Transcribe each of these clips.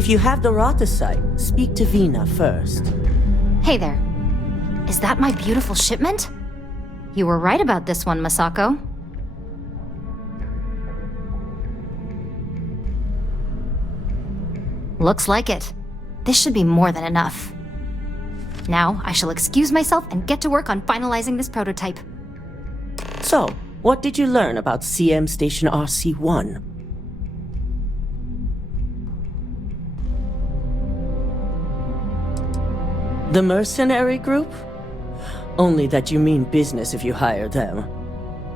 If you have the Rothesite, speak to Vina first. Hey there. Is that my beautiful shipment? You were right about this one, Masako. Looks like it. This should be more than enough. Now, I shall excuse myself and get to work on finalizing this prototype. So, what did you learn about CM Station RC-1? The mercenary group? Only that you mean business if you hire them.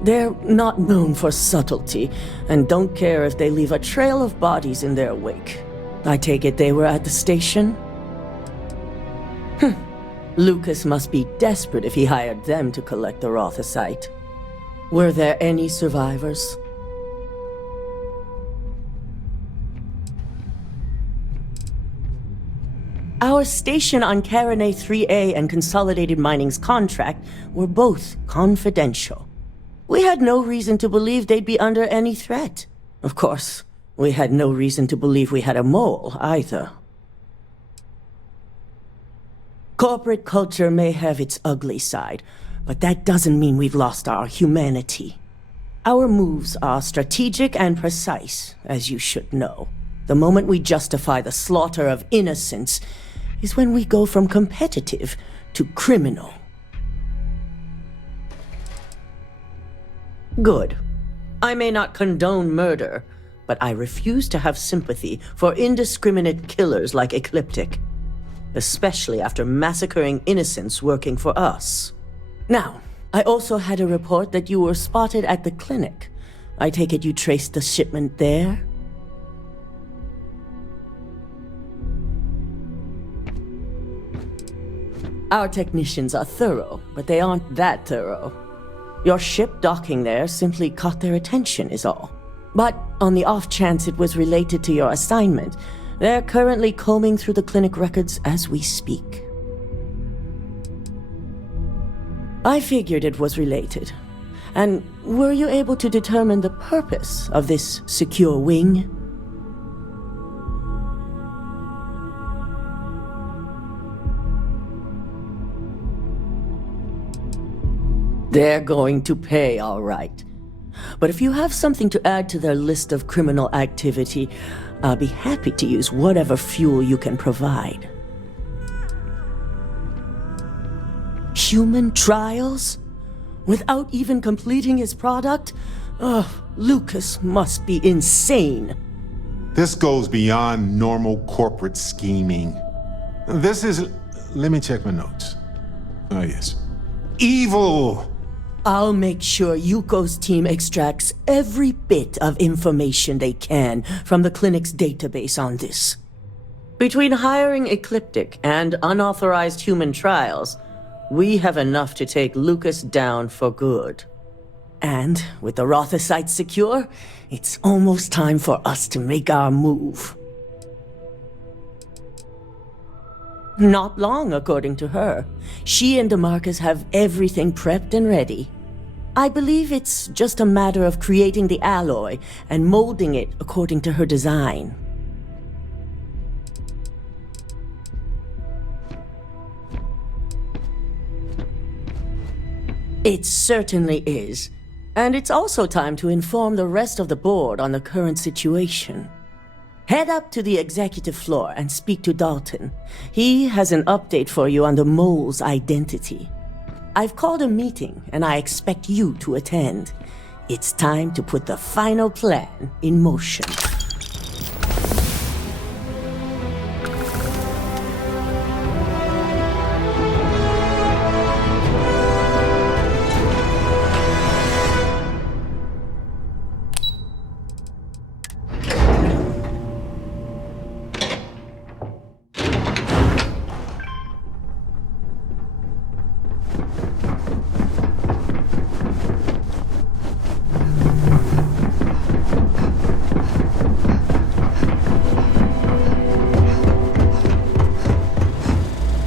They're not known for subtlety, and don't care if they leave a trail of bodies in their wake. I take it they were at the station? Lucas must be desperate if he hired them to collect the Rothesite. Were there any survivors? Our station on Carinae 3A and Consolidated Mining's contract were both confidential. We had no reason to believe they'd be under any threat. Of course, we had no reason to believe we had a mole, either. Corporate culture may have its ugly side, but that doesn't mean we've lost our humanity. Our moves are strategic and precise, as you should know. The moment we justify the slaughter of innocents is when we go from competitive to criminal. Good. I may not condone murder, but I refuse to have sympathy for indiscriminate killers like Ecliptic, especially after massacring innocents working for us. Now, I also had a report that you were spotted at the clinic. I take it you traced the shipment there? Our technicians are thorough, but they aren't that thorough. Your ship docking there simply caught their attention is all. But on the off chance it was related to your assignment, they're currently combing through the clinic records as we speak. I figured it was related. And were you able to determine the purpose of this secure wing? They're going to pay, all right. But if you have something to add to their list of criminal activity, I'll be happy to use whatever fuel you can provide. Human trials? Without even completing his product? Ugh, Lucas must be insane. This goes beyond normal corporate scheming. This is... Let me check my notes. Oh, yes. Evil! I'll make sure Yuko's team extracts every bit of information they can from the clinic's database on this. Between hiring Ecliptic and unauthorized human trials, we have enough to take Lucas down for good. And with the Rothesite secure, it's almost time for us to make our move. Not long, according to her. She and DeMarcus have everything prepped and ready. I believe it's just a matter of creating the alloy and molding it according to her design. It certainly is. And it's also time to inform the rest of the board on the current situation. Head up to the executive floor and speak to Dalton. He has an update for you on the mole's identity. I've called a meeting, and I expect you to attend. It's time to put the final plan in motion.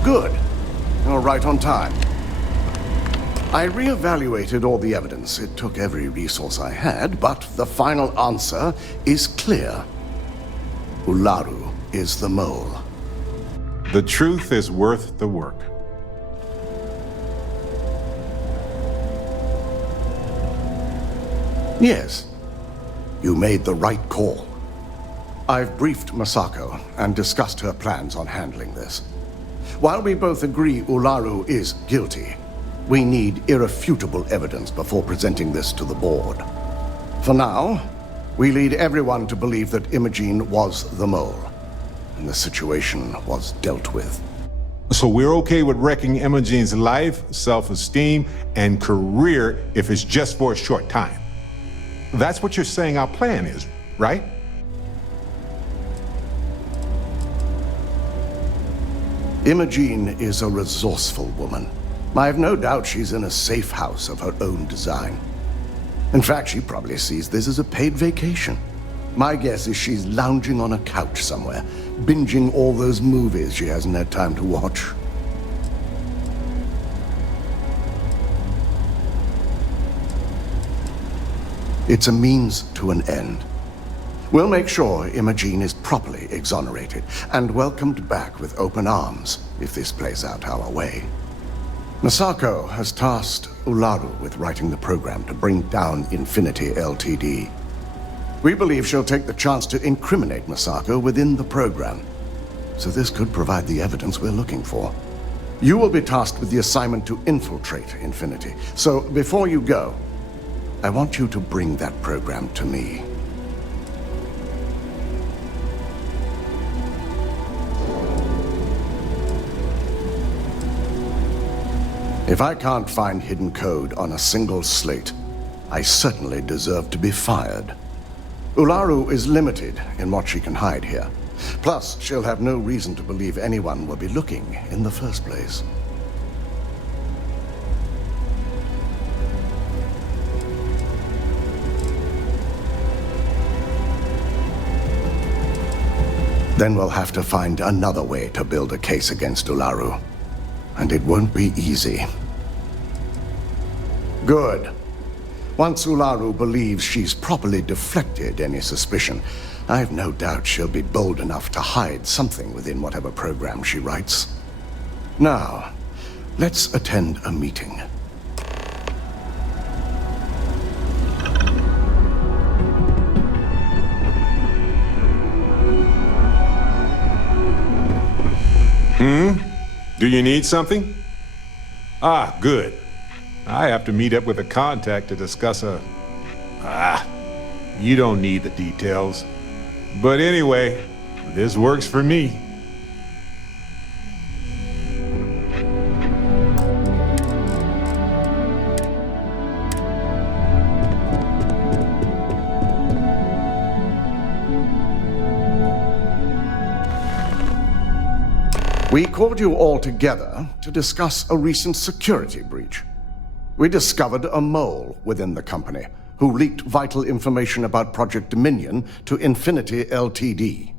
Good. You're right on time. I re-evaluated all the evidence. It took every resource I had, but the final answer is clear. Ularu is the mole. The truth is worth the work. Yes, you made the right call. I've briefed Masako and discussed her plans on handling this. While we both agree Ularu is guilty, we need irrefutable evidence before presenting this to the board. For now, we lead everyone to believe that Imogene was the mole, and the situation was dealt with. So we're okay with wrecking Imogene's life, self-esteem, and career if it's just for a short time. That's what you're saying our plan is, right? Imogene is a resourceful woman. I have no doubt she's in a safe house of her own design. In fact, she probably sees this as a paid vacation. My guess is she's lounging on a couch somewhere, binging all those movies she hasn't had time to watch. It's a means to an end. We'll make sure Imogene is properly exonerated and welcomed back with open arms if this plays out our way. Masako has tasked Ularu with writing the program to bring down Infinity Ltd. We believe she'll take the chance to incriminate Masako within the program, so this could provide the evidence we're looking for. You will be tasked with the assignment to infiltrate Infinity, so before you go, I want you to bring that program to me. If I can't find hidden code on a single slate, I certainly deserve to be fired. Ularu is limited in what she can hide here. Plus, she'll have no reason to believe anyone will be looking in the first place. Then we'll have to find another way to build a case against Ularu. And it won't be easy. Good. Once Ularu believes she's properly deflected any suspicion, I've no doubt she'll be bold enough to hide something within whatever program she writes. Now, let's attend a meeting. Do you need something? Ah, good. I have to meet up with a contact to discuss you don't need the details. But anyway, this works for me. We called you all together to discuss a recent security breach. We discovered a mole within the company who leaked vital information about Project Dominion to Infinity Ltd.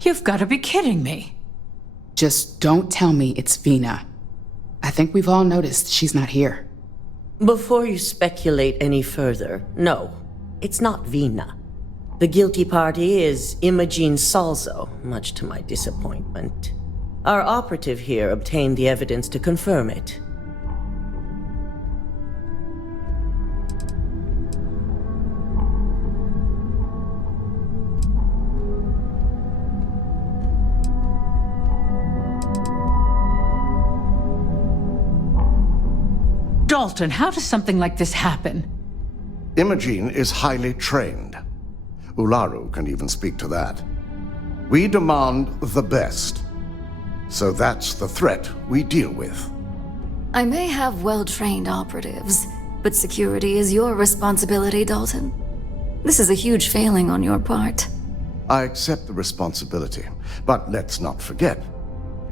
You've got to be kidding me. Just don't tell me it's Vina. I think we've all noticed she's not here. Before you speculate any further, no, it's not Vina. The guilty party is Imogene Salzo, much to my disappointment. Our operative here obtained the evidence to confirm it. Dalton, how does something like this happen? Imogene is highly trained. Ularu can even speak to that. We demand the best. So that's the threat we deal with. I may have well-trained operatives, but security is your responsibility, Dalton. This is a huge failing on your part. I accept the responsibility, but let's not forget,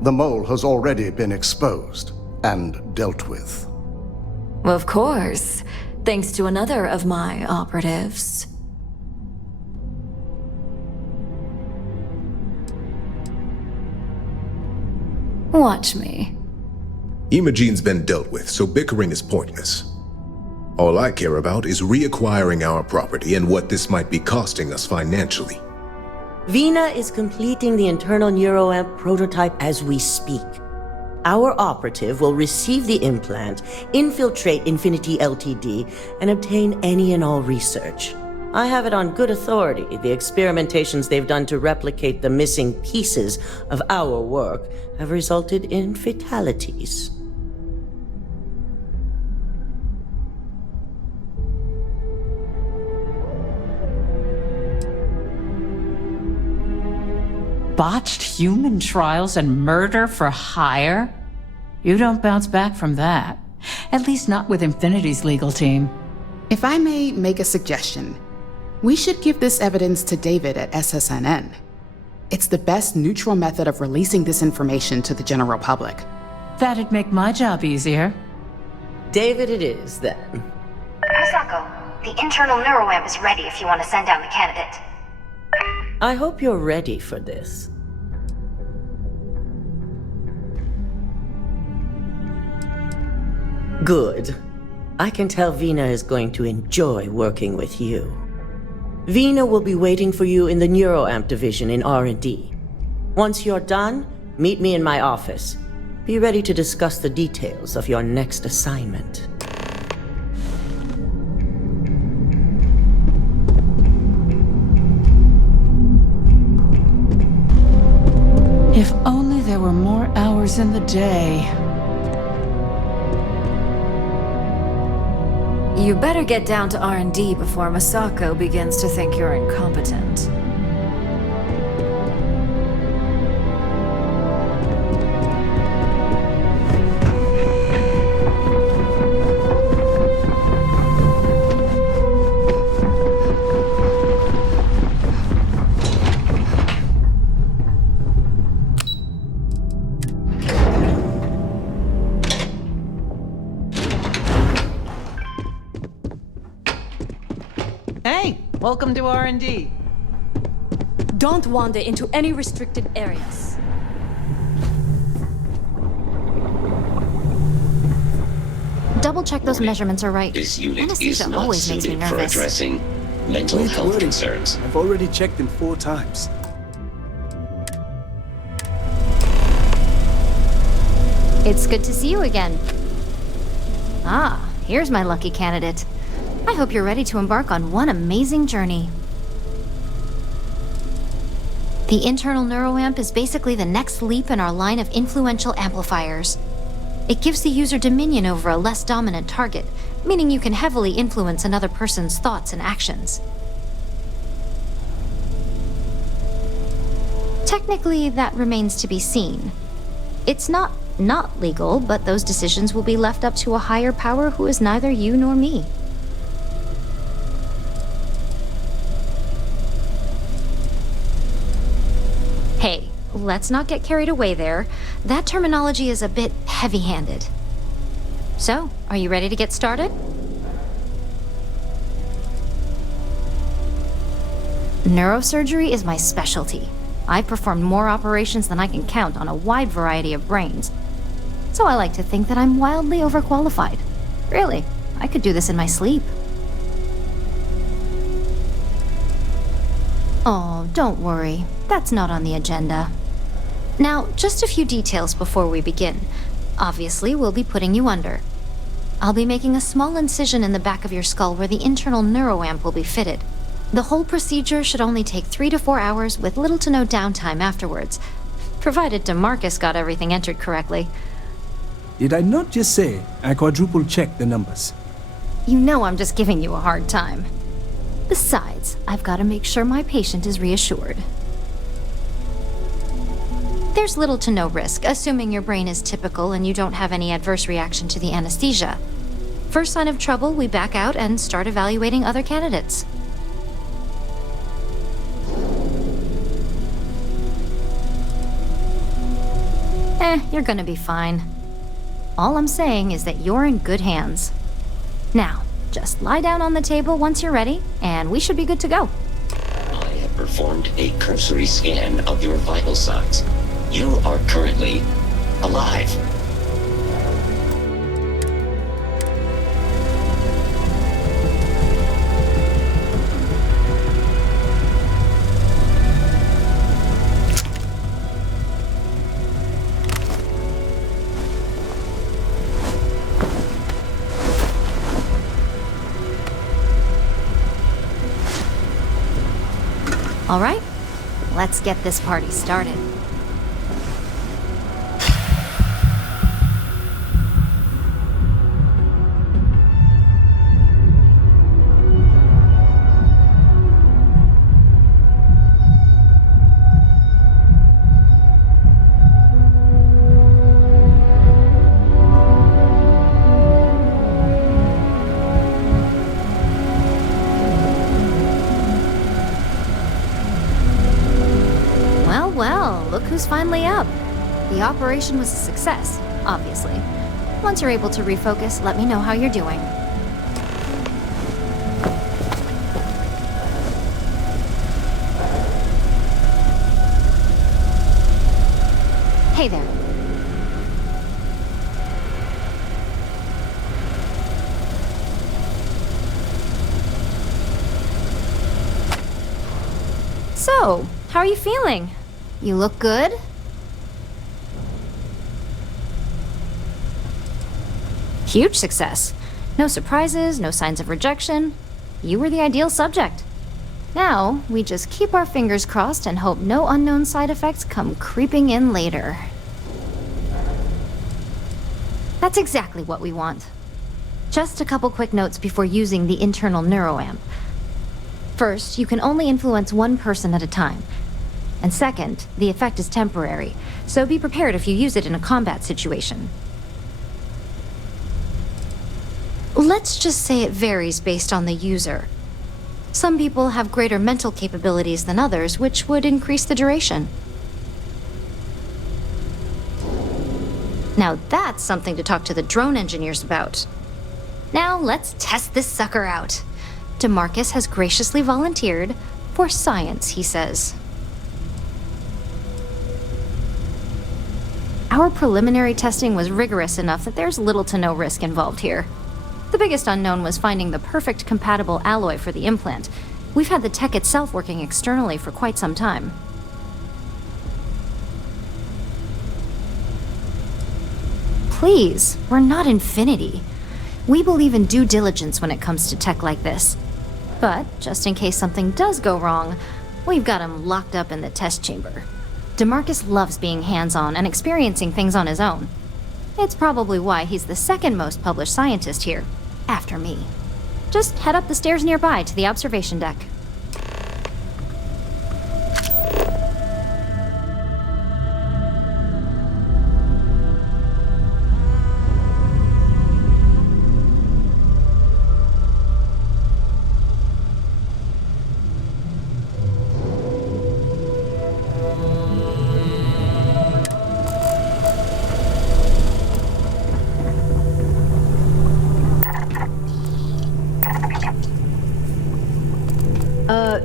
the mole has already been exposed and dealt with. Of course, thanks to another of my operatives. Watch me. Imogene's been dealt with, so bickering is pointless. All I care about is reacquiring our property and what this might be costing us financially. Vina is completing the internal neuroamp prototype as we speak. Our operative will receive the implant, infiltrate Infinity Ltd, and obtain any and all research. I have it on good authority. The experimentations they've done to replicate the missing pieces of our work have resulted in fatalities. Botched human trials and murder for hire? You don't bounce back from that. At least not with Infinity's legal team. If I may make a suggestion, we should give this evidence to David at SSNN. It's the best neutral method of releasing this information to the general public. That'd make my job easier. David it is, then. Misako, the internal neuroamp is ready if you want to send down the candidate. I hope you're ready for this. Good. I can tell Vina is going to enjoy working with you. Vina will be waiting for you in the Neuroamp division in R&D. Once you're done, meet me in my office. Be ready to discuss the details of your next assignment. If only there were more hours in the day. You better get down to R&D before Misako begins to think you're incompetent. Hey, welcome to R&D. Don't wander into any restricted areas. Double check those measurements are right. This unit Anesthesia is not always makes me suited for nervous. addressing mental health concerns. I've already checked them 4 times. It's good to see you again. Ah, here's my lucky candidate. I hope you're ready to embark on one amazing journey. The internal neuroamp is basically the next leap in our line of influential amplifiers. It gives the user dominion over a less dominant target, meaning you can heavily influence another person's thoughts and actions. Technically, that remains to be seen. It's not legal, but those decisions will be left up to a higher power who is neither you nor me. Hey, let's not get carried away there. That terminology is a bit heavy-handed. So, are you ready to get started? Neurosurgery is my specialty. I've performed more operations than I can count on a wide variety of brains. So I like to think that I'm wildly overqualified. Really, I could do this in my sleep. Oh, don't worry. That's not on the agenda. Now, just a few details before we begin. Obviously, we'll be putting you under. I'll be making a small incision in the back of your skull where the internal neuroamp will be fitted. The whole procedure should only take 3 to 4 hours with little to no downtime afterwards, provided DeMarcus got everything entered correctly. Did I not just say I quadruple-checked the numbers? You know I'm just giving you a hard time. Besides, I've got to make sure my patient is reassured. There's little to no risk, assuming your brain is typical and you don't have any adverse reaction to the anesthesia. First sign of trouble, we back out and start evaluating other candidates. You're gonna be fine. All I'm saying is that you're in good hands. Now, just lie down on the table once you're ready, and we should be good to go. I have performed a cursory scan of your vital signs. You are currently alive. All right, let's get this party started. Well, look who's finally up. The operation was a success, obviously. Once you're able to refocus, let me know how you're doing. Hey there. So, how are you feeling? You look good? Huge success. No surprises, no signs of rejection. You were the ideal subject. Now, we just keep our fingers crossed and hope no unknown side effects come creeping in later. That's exactly what we want. Just a couple quick notes before using the internal neuroamp. First, you can only influence one person at a time. And second, the effect is temporary, so be prepared if you use it in a combat situation. Let's just say it varies based on the user. Some people have greater mental capabilities than others, which would increase the duration. Now that's something to talk to the drone engineers about. Now let's test this sucker out. DeMarcus has graciously volunteered for science, he says. Our preliminary testing was rigorous enough that there's little to no risk involved here. The biggest unknown was finding the perfect compatible alloy for the implant. We've had the tech itself working externally for quite some time. Please, we're not Infinity. We believe in due diligence when it comes to tech like this. But, just in case something does go wrong, we've got him locked up in the test chamber. DeMarcus loves being hands-on and experiencing things on his own. It's probably why he's the second most published scientist here, after me. Just head up the stairs nearby to the observation deck.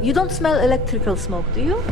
You don't smell electrical smoke, do you?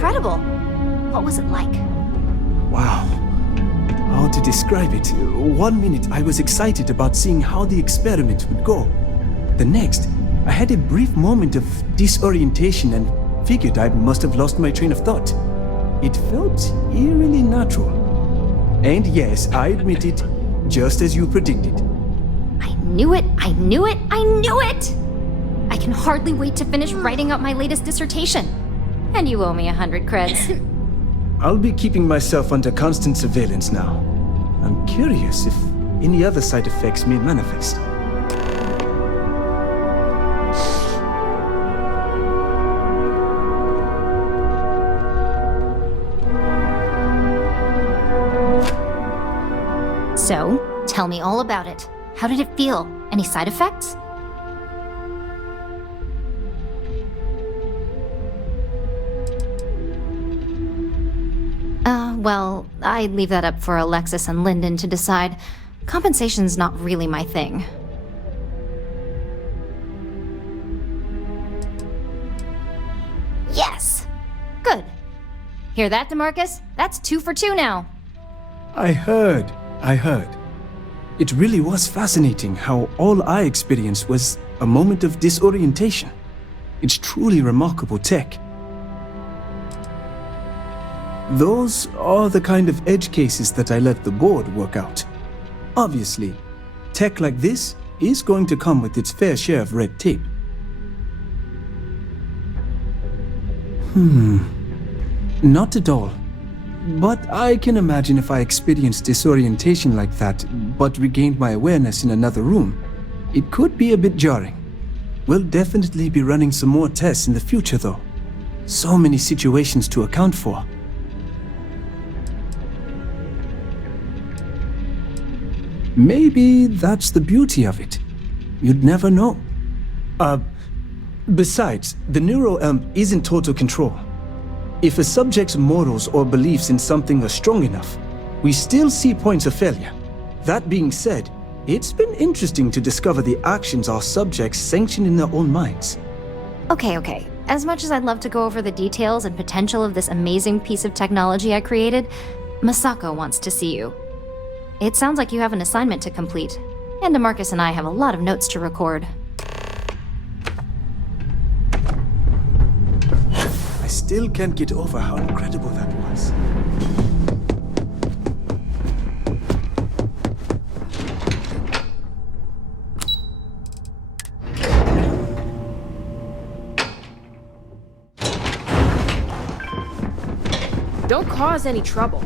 incredible. What was it like? Wow. How to describe it? 1 minute I was excited about seeing how the experiment would go. The next, I had a brief moment of disorientation and figured I must have lost my train of thought. It felt eerily natural. And yes, I admit it, just as you predicted. I knew it, I knew it, I knew it! I can hardly wait to finish writing up my latest dissertation. And you owe me 100 creds. I'll be keeping myself under constant surveillance now. I'm curious if any other side effects may manifest. So, tell me all about it. How did it feel? Any side effects? Well, I'd leave that up for Alexis and Lyndon to decide. Compensation's not really my thing. Yes! Good. Hear that, DeMarcus? That's 2 for 2 now. I heard. It really was fascinating how all I experienced was a moment of disorientation. It's truly remarkable tech. Those are the kind of edge cases that I let the board work out. Obviously, tech like this is going to come with its fair share of red tape. Not at all. But I can imagine if I experienced disorientation like that, but regained my awareness in another room, it could be a bit jarring. We'll definitely be running some more tests in the future though. So many situations to account for. Maybe that's the beauty of it. You'd never know. Besides, the neuroamp is in total control. If a subject's morals or beliefs in something are strong enough, we still see points of failure. That being said, it's been interesting to discover the actions our subjects sanction in their own minds. Okay. As much as I'd love to go over the details and potential of this amazing piece of technology I created, Masako wants to see you. It sounds like you have an assignment to complete, and DeMarcus and I have a lot of notes to record. I still can't get over how incredible that was. Don't cause any trouble.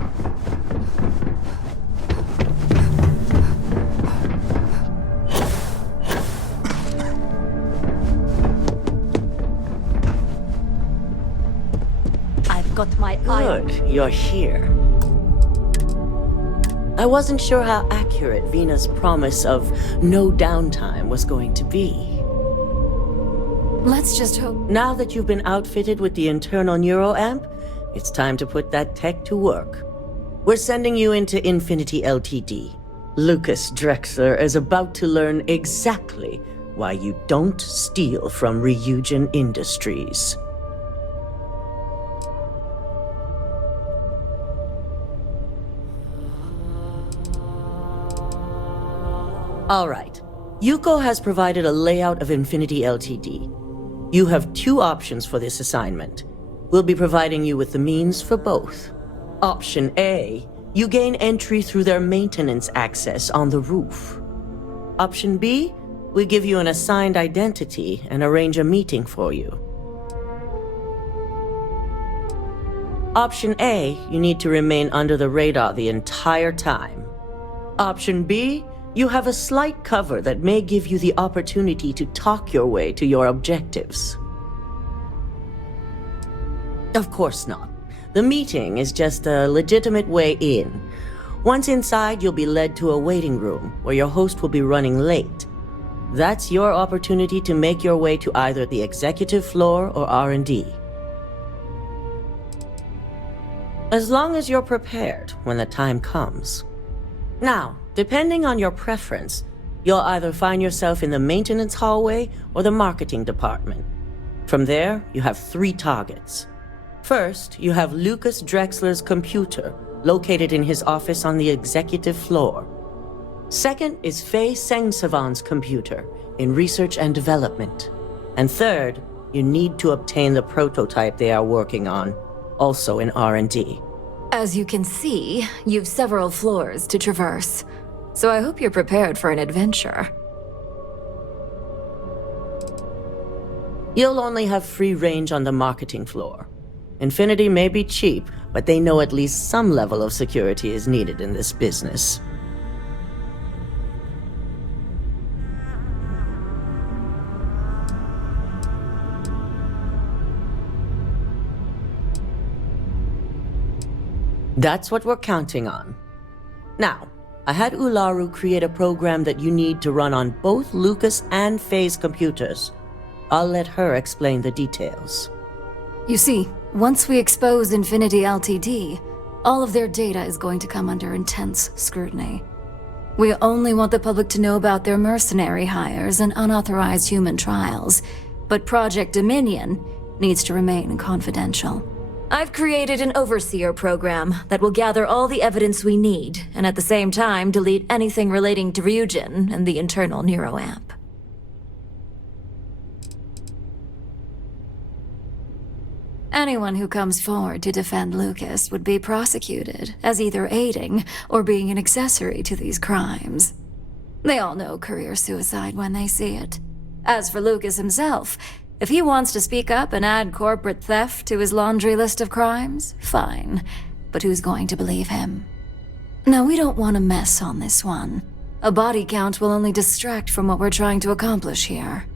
Got my eye. Good, you're here. I wasn't sure how accurate Vina's promise of no downtime was going to be. Let's just hope. Now that you've been outfitted with the internal neuroamp, it's time to put that tech to work. We're sending you into Infinity Ltd. Lucas Drexler is about to learn exactly why you don't steal from Ryujin Industries. All right. Yuko has provided a layout of Infinity Ltd. You have 2 options for this assignment. We'll be providing you with the means for both. Option A, you gain entry through their maintenance access on the roof. Option B, we give you an assigned identity and arrange a meeting for you. Option A, you need to remain under the radar the entire time. Option B, you have a slight cover that may give you the opportunity to talk your way to your objectives. Of course not. The meeting is just a legitimate way in. Once inside, you'll be led to a waiting room where your host will be running late. That's your opportunity to make your way to either the executive floor or R&D. As long as you're prepared when the time comes. Now, depending on your preference, you'll either find yourself in the maintenance hallway or the marketing department. From there, you have 3 targets. First, you have Lucas Drexler's computer, located in his office on the executive floor. Second is Faye Sengsavan's computer, in research and development. And third, you need to obtain the prototype they are working on, also in R&D. As you can see, you've several floors to traverse, so I hope you're prepared for an adventure. You'll only have free range on the marketing floor. Infinity may be cheap, but they know at least some level of security is needed in this business. That's what we're counting on. Now, I had Ularu create a program that you need to run on both Lucas and Faye's computers. I'll let her explain the details. You see, once we expose Infinity Ltd, all of their data is going to come under intense scrutiny. We only want the public to know about their mercenary hires and unauthorized human trials, but Project Dominion needs to remain confidential. I've created an overseer program that will gather all the evidence we need, and at the same time delete anything relating to Ryujin and the internal neuroamp. Anyone who comes forward to defend Lucas would be prosecuted as either aiding or being an accessory to these crimes. They all know career suicide when they see it. As for Lucas himself, if he wants to speak up and add corporate theft to his laundry list of crimes, fine. But who's going to believe him? Now, we don't want to mess on this one. A body count will only distract from what we're trying to accomplish here.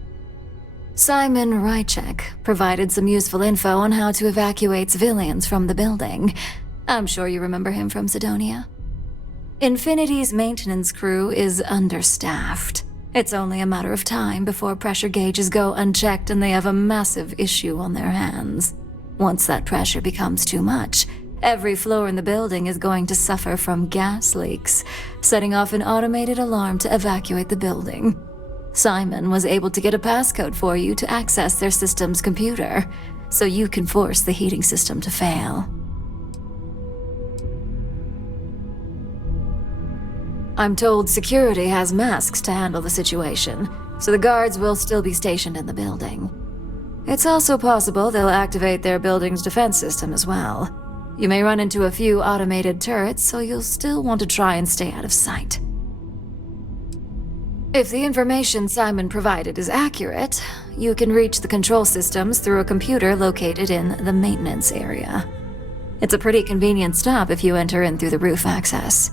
Simon Ryujin provided some useful info on how to evacuate civilians from the building. I'm sure you remember him from Sidonia. Infinity's maintenance crew is understaffed. It's only a matter of time before pressure gauges go unchecked and they have a massive issue on their hands. Once that pressure becomes too much, every floor in the building is going to suffer from gas leaks, setting off an automated alarm to evacuate the building. Simon was able to get a passcode for you to access their system's computer, so you can force the heating system to fail. I'm told security has masks to handle the situation, so the guards will still be stationed in the building. It's also possible they'll activate their building's defense system as well. You may run into a few automated turrets, so you'll still want to try and stay out of sight. If the information Simon provided is accurate, you can reach the control systems through a computer located in the maintenance area. It's a pretty convenient stop if you enter in through the roof access.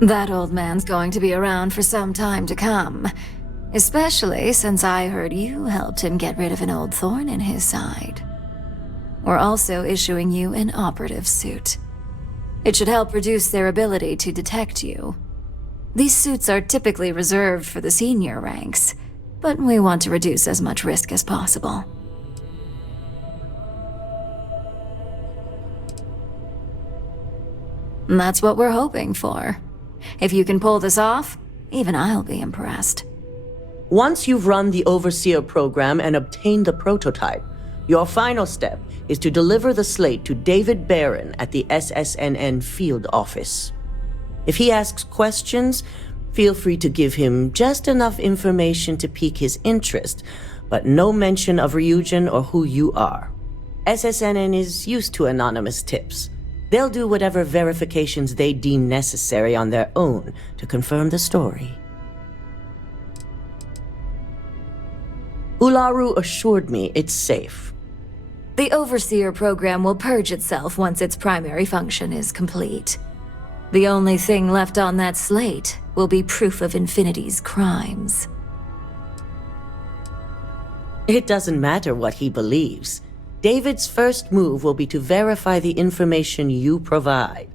That old man's going to be around for some time to come, especially since I heard you helped him get rid of an old thorn in his side. We're also issuing you an operative suit. It should help reduce their ability to detect you. These suits are typically reserved for the senior ranks, but we want to reduce as much risk as possible. And that's what we're hoping for. If you can pull this off, even I'll be impressed. Once you've run the Overseer program and obtained the prototype, your final step is to deliver the slate to David Barron at the SSNN field office. If he asks questions, feel free to give him just enough information to pique his interest, but no mention of Ryujin or who you are. SSNN is used to anonymous tips. They'll do whatever verifications they deem necessary on their own to confirm the story. Ularu assured me it's safe. The Overseer program will purge itself once its primary function is complete. The only thing left on that slate will be proof of Infinity's crimes. It doesn't matter what he believes. David's first move will be to verify the information you provide.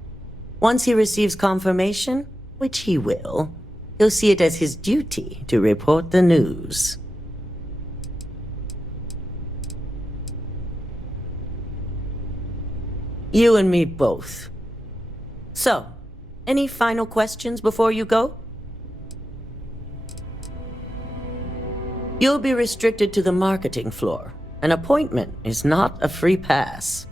Once he receives confirmation, which he will, he'll see it as his duty to report the news. You and me both. So, any final questions before you go? You'll be restricted to the marketing floor. An appointment is not a free pass.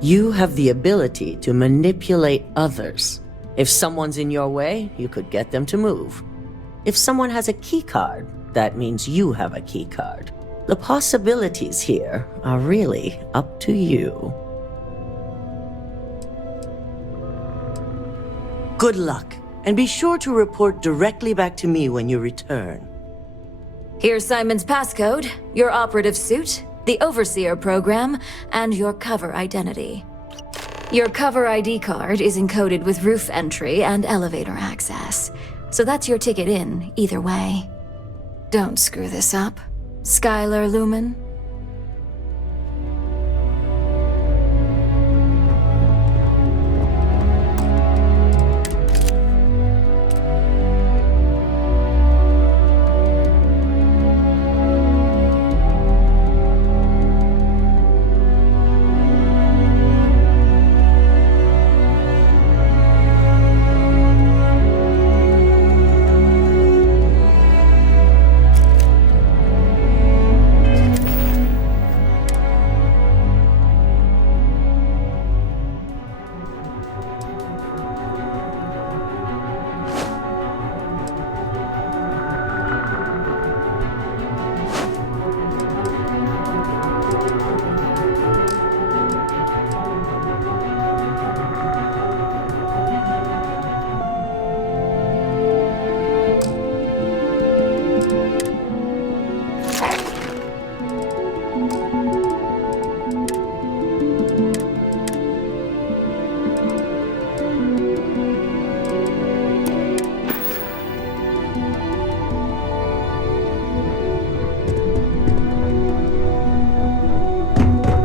You have the ability to manipulate others. If someone's in your way, you could get them to move. If someone has a keycard, that means you have a keycard. The possibilities here are really up to you. Good luck, and be sure to report directly back to me when you return. Here's Simon's passcode, your operative suit, the Overseer program, and your cover identity. Your cover ID card is encoded with roof entry and elevator access, so that's your ticket in, either way. Don't screw this up, Skylar Lumen.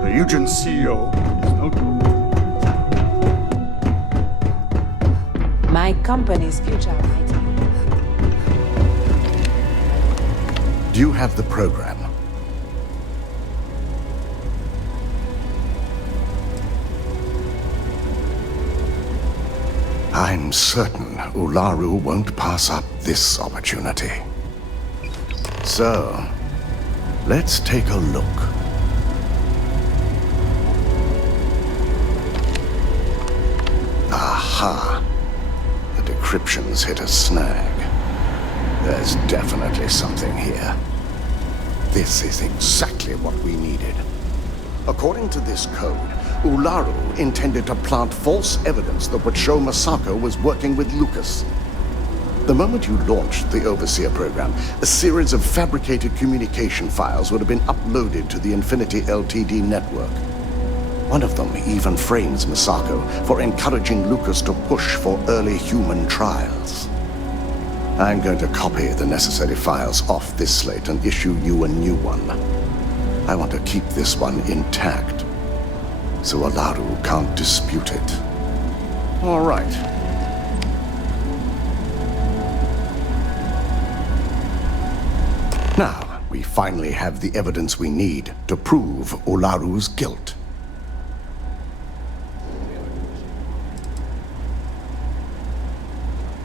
Ryujin CEO is notable. My company's future IT. Do you have the program? I'm certain Ularu won't pass up this opportunity. So, let's take a look. Aha! The decryption's hit a snag. There's definitely something here. This is exactly what we needed. According to this code, Ularu intended to plant false evidence that would show Masako was working with Lucas. The moment you launched the Overseer program, a series of fabricated communication files would have been uploaded to the Infinity Ltd network. One of them even frames Masako for encouraging Lucas to push for early human trials. I'm going to copy the necessary files off this slate and issue you a new one. I want to keep this one intact, so Ularu can't dispute it. All right. Now, we finally have the evidence we need to prove Ularu's guilt.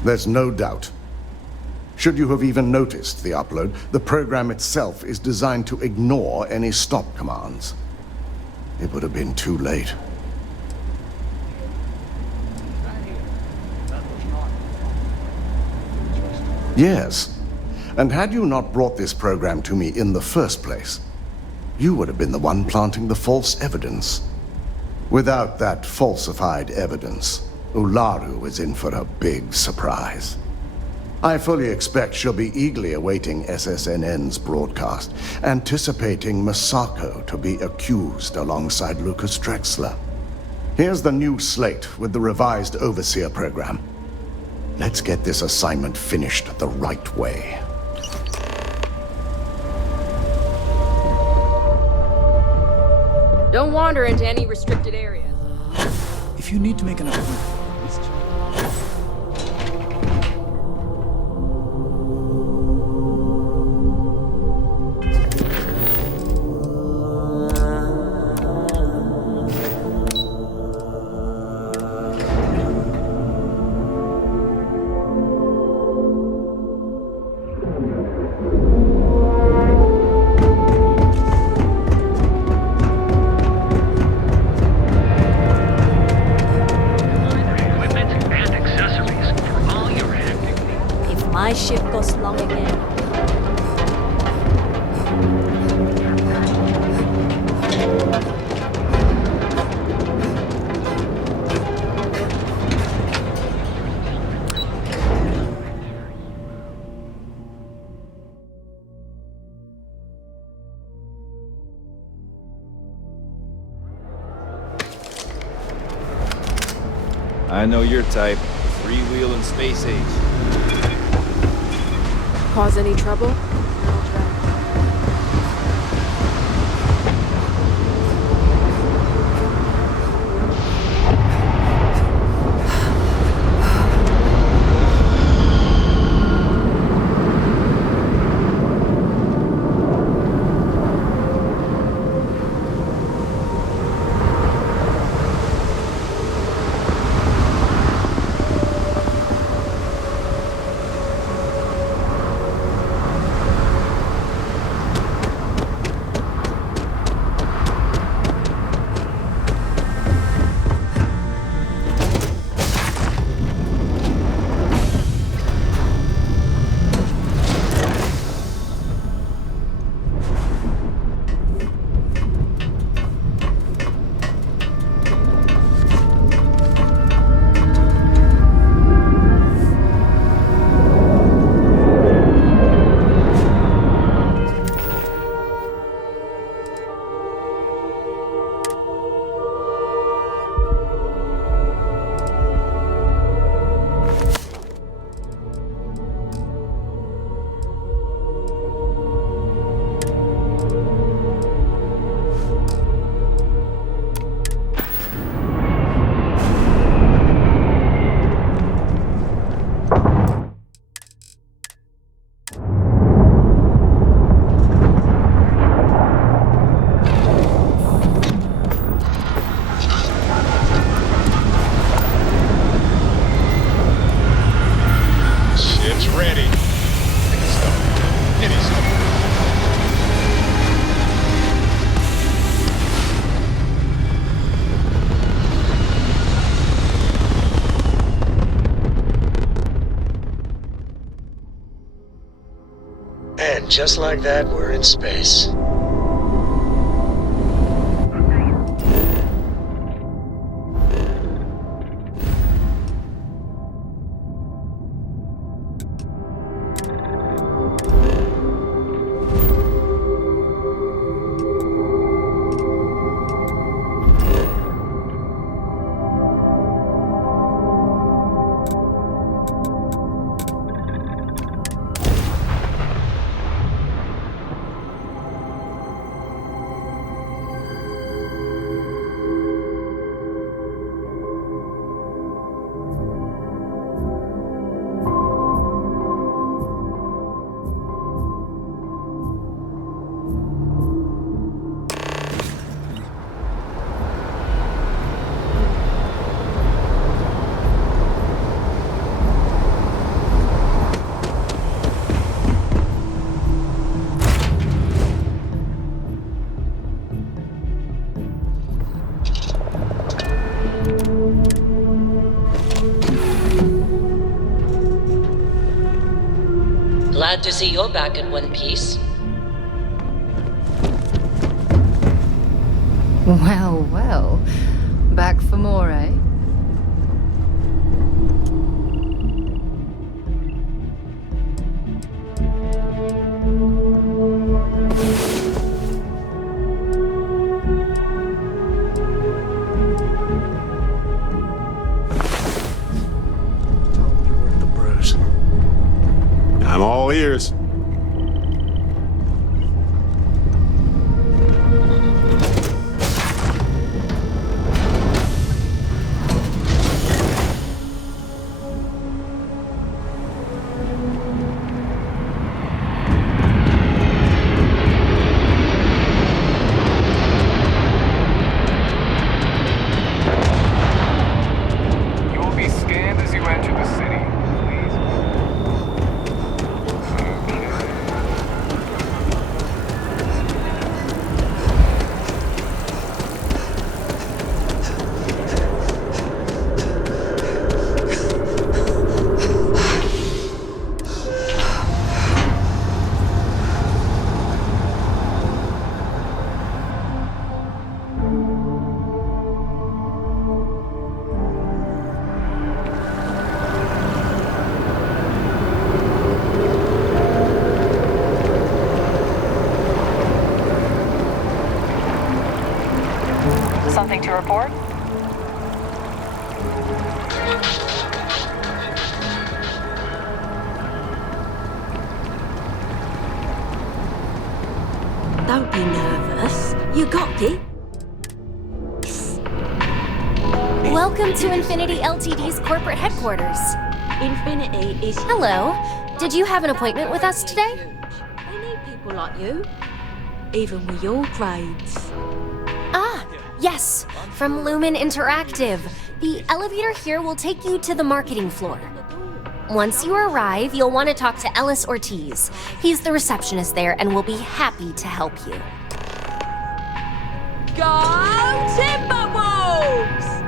There's no doubt. Should you have even noticed the upload, the program itself is designed to ignore any stop commands. It would have been too late. Yes, and had you not brought this program to me in the first place, you would have been the one planting the false evidence. Without that falsified evidence, Ularu is in for a big surprise. I fully expect she'll be eagerly awaiting SSNN's broadcast, anticipating Masako to be accused alongside Lucas Drexler. Here's the new slate with the revised Overseer program. Let's get this assignment finished the right way. Don't wander into any restricted areas. If you need to make an appointment, I know your type. Freewheeling space age. Cause any trouble? And just like that, we're in space. Glad to see you're back in one piece. Well, well. Back for more, eh? I'm all ears. You will be scanned as you enter the city. Something to report? Don't be nervous. You got it. Welcome to Infinity Ltd's corporate headquarters. Infinity is... Hello. Did you have an appointment with us today? They need people like you. Even with your grades. Ah, yes. From Lumen Interactive. The elevator here will take you to the marketing floor. Once you arrive, you'll want to talk to Ellis Ortiz. He's the receptionist there and will be happy to help you. Go Timberwolves!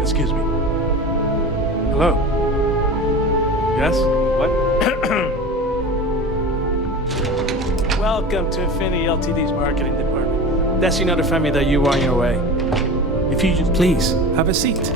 Excuse me. Hello? Yes? What? Welcome to Infinity Ltd's marketing department. Desi notified me that you were on your way. If you just please, have a seat.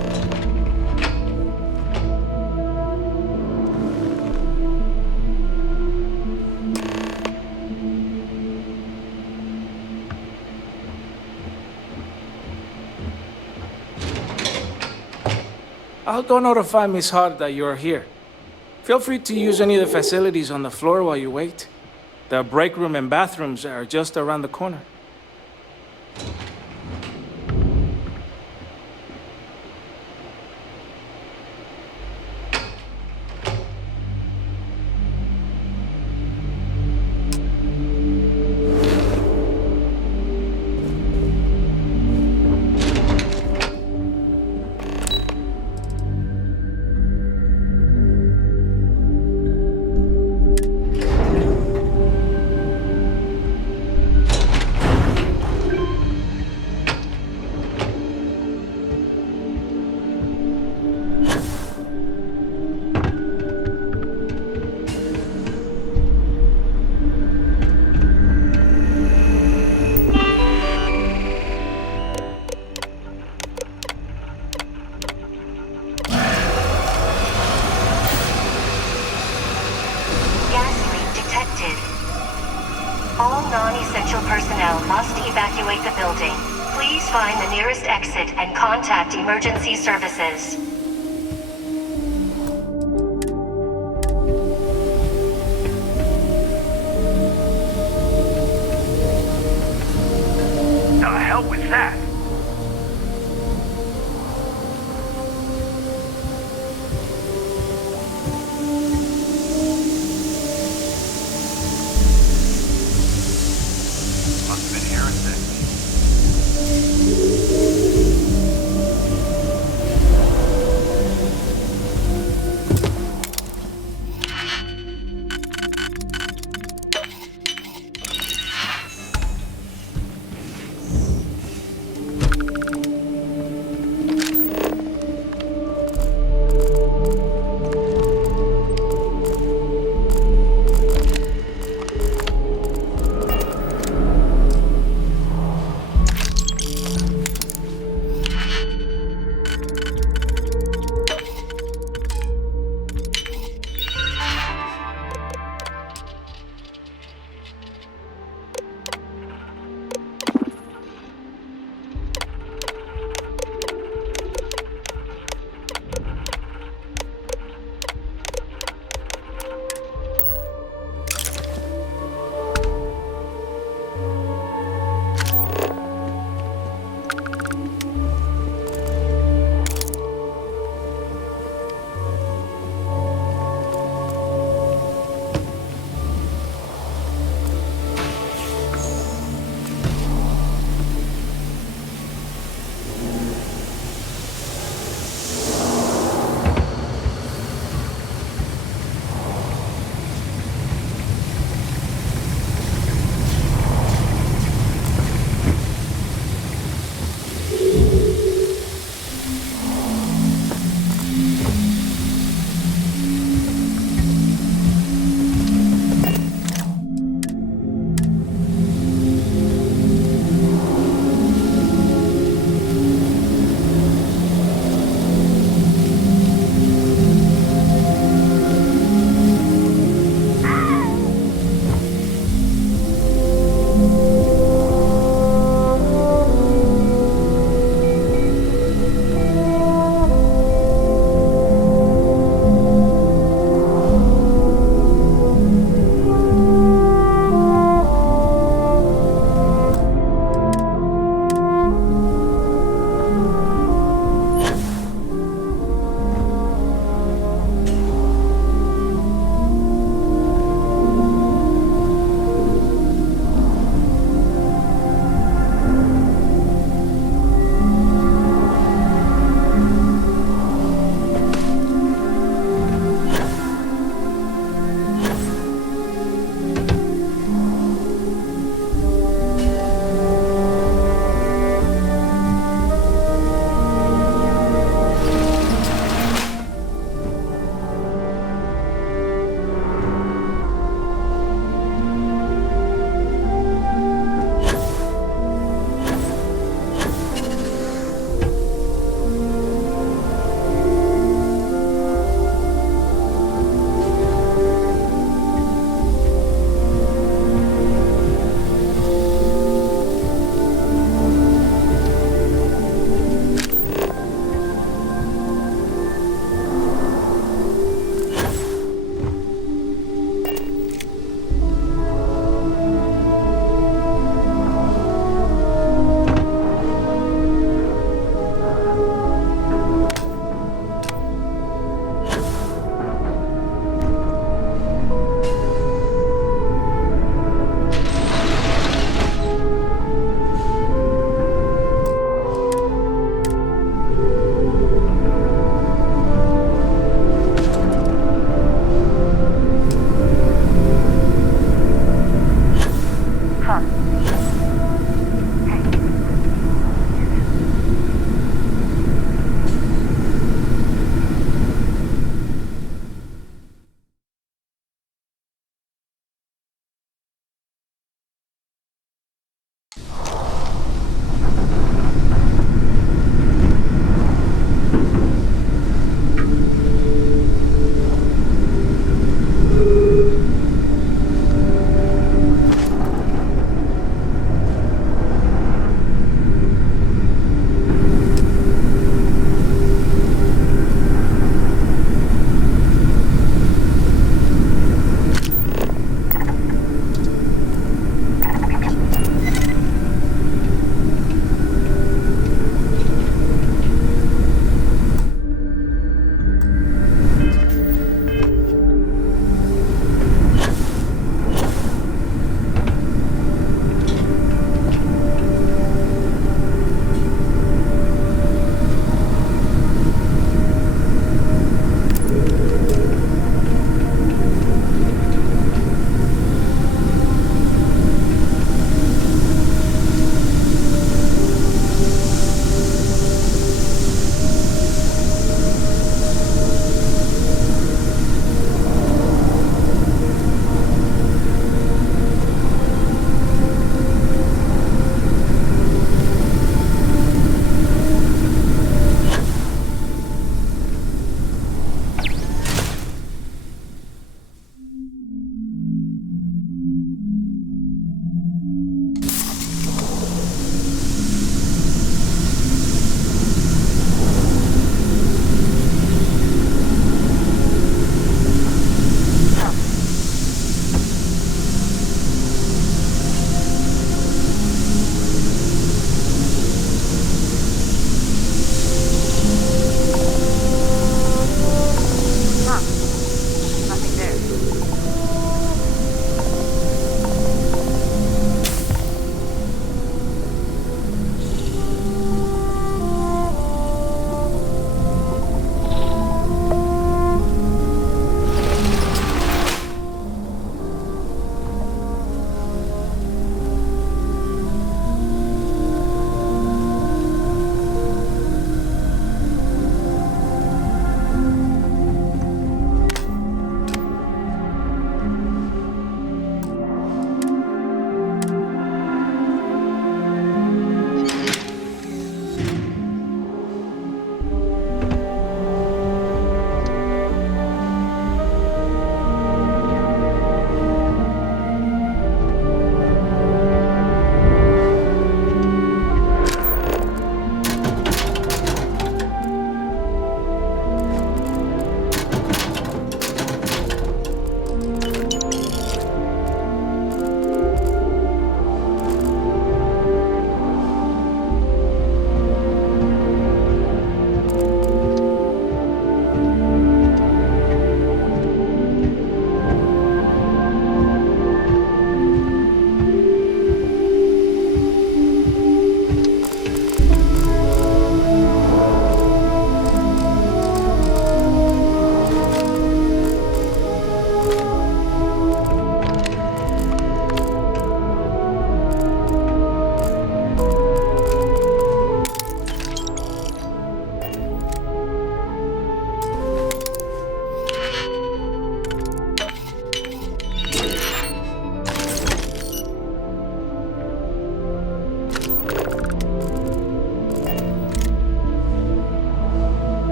I'll go notify Miss Hart that you're here. Feel free to use any of the facilities on the floor while you wait. The break room and bathrooms are just around the corner. All non-essential personnel must evacuate the building. Please find the nearest exit and contact emergency services. The hell was that? Must have been heresy.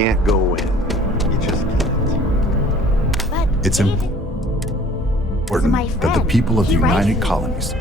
can't go in. You just can't. It's important that the people of the United Colonies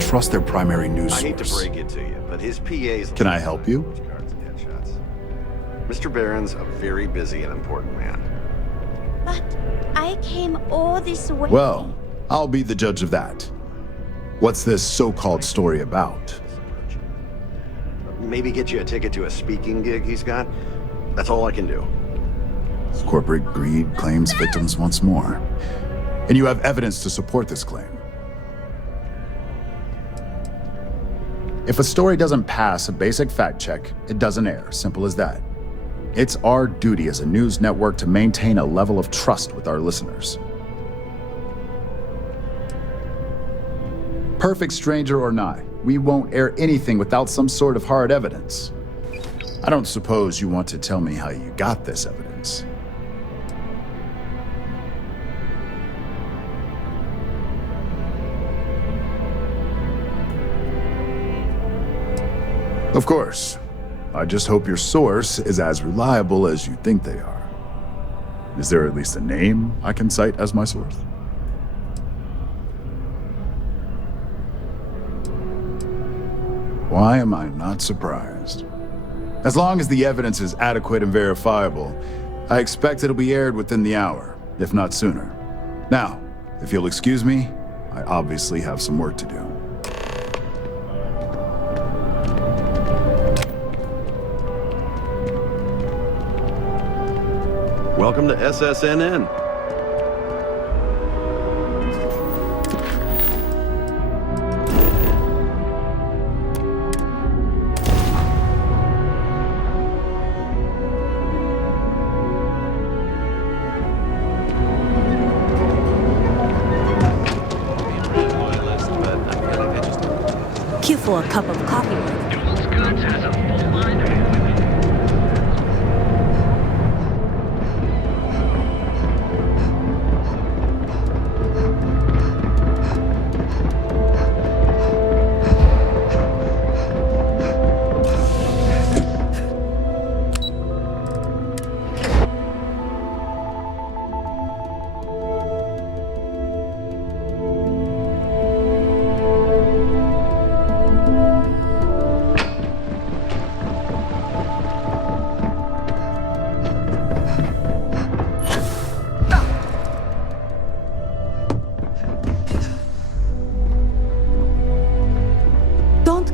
trust their primary news source. I hate to break it to you, but his PA's... Can I help you? Mr. Barron's a very busy and important man. But I came all this way. Well, I'll be the judge of that. What's this so-called story about? Maybe get you a ticket to a speaking gig he's got. That's all I can do. Corporate greed claims victims once more. And you have evidence to support this claim. If a story doesn't pass a basic fact check, it doesn't air. Simple as that. It's our duty as a news network to maintain a level of trust with our listeners. Perfect stranger or not, we won't air anything without some sort of hard evidence. I don't suppose you want to tell me how you got this evidence. Of course. I just hope your source is as reliable as you think they are. Is there at least a name I can cite as my source? Why am I not surprised? As long as the evidence is adequate and verifiable, I expect it'll be aired within the hour, if not sooner. Now, if you'll excuse me, I obviously have some work to do. Welcome to SSNN. Queue for a cup of coffee.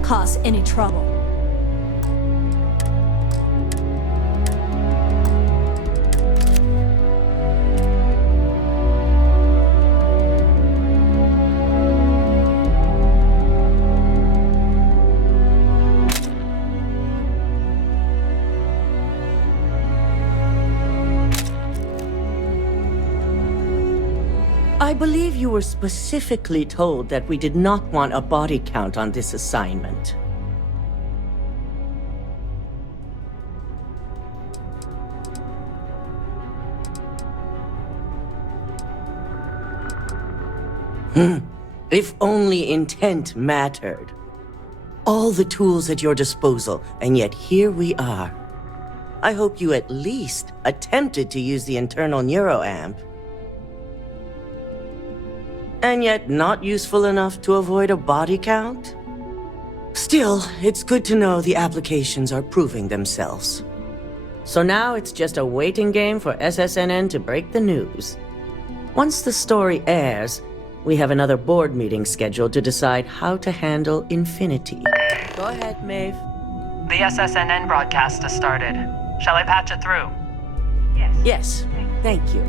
Cause any trouble. I believe you were specifically told that we did not want a body count on this assignment. If only intent mattered. All the tools at your disposal, and yet here we are. I hope you at least attempted to use the internal neuroamp. And yet not useful enough to avoid a body count? Still, it's good to know the applications are proving themselves. So now it's just a waiting game for SSNN to break the news. Once the story airs, we have another board meeting scheduled to decide how to handle Infinity. Go ahead, Maeve. The SSNN broadcast has started. Shall I patch it through? Yes, thank you.